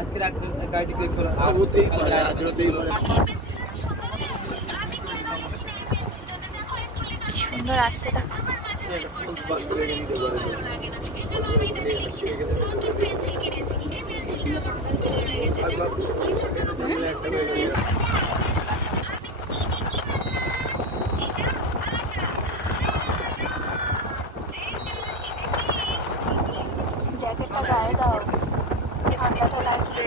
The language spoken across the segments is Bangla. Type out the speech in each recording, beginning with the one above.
আজকে গাড়িটি ক্লিক করো সুন্দর আসছে জ্যাকেটটা গায়ে দাও, ঠান্ডাটা লাগবে।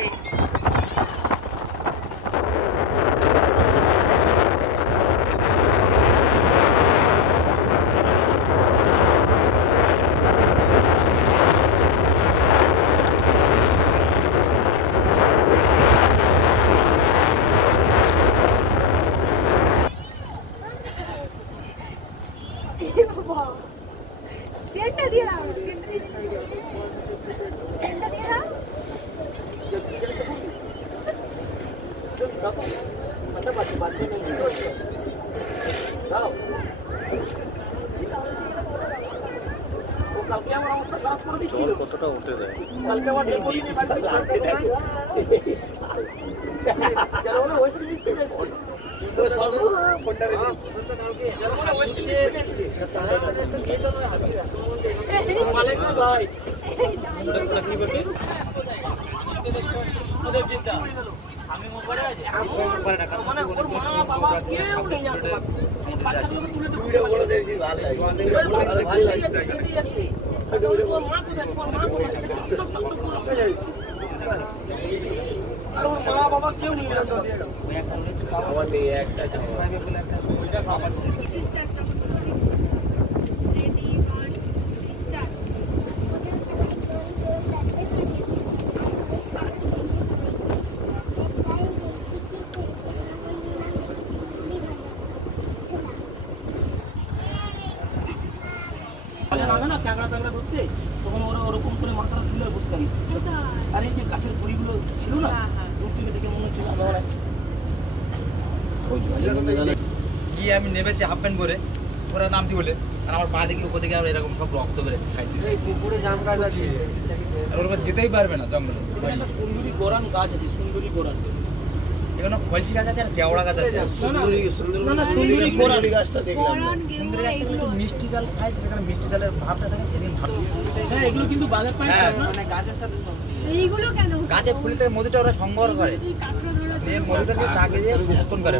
কতটা উঠে দেয় আমি মোবাইলে আছে করে না কারণ মানে ওর মা বাবা কেউ নেই আশেপাশে বাচ্চাগুলোকে তুলে তো ভিডিও বলে দেই ভালো লাগে ভালো লাগে ওর মা কোথায় ওর মা কোথায় আর ওর মা বাবা কেউ নেই আমার দিয়ে একটা প্রাইভেট বলে একটা ওইটা খাবার রেডি 1 স্টার্ট না ক্যামেরা ট্যামেরা ধরতে তখন ওরা ওরকম করে মাথাটা তুলে বসে থাকি আর এই যে গাছের গুড়িগুলো ছিল না দূর থেকে দেখে মনে হচ্ছিল আমরা গিয়ে আমি নেমেছি হাফ প্যান্ট পরে ওরা নামছি বলে আর আমার পা দেখে উপর থেকে আমরা এরকম সব রক্ত বেরোচ্ছে সাইড দিয়ে পুকুরে জাম গাছ আছে আর ওর যেতেই পারবে না জঙ্গলে একটা সুন্দরী গোরান গাছ আছে সুন্দরী গোরান এখানে ফলসি গাছ আছে আর কেওড়া গাছ আছে সুন্দরী গোরান গাছটা দেখলাম সুন্দরী গাছটা একটু মিষ্টি জল খায় যেখানে মিষ্টি জলের ভাবটা থাকে সেদিন ভাব হ্যাঁ এগুলো কিন্তু বাজার পায় না মানে গাছের সাথে এইগুলো কেন গাছের ফুলতে মধুটা ওরা সংগ্রহ করে এই মধুটাকে চাকে দিয়ে মতন করে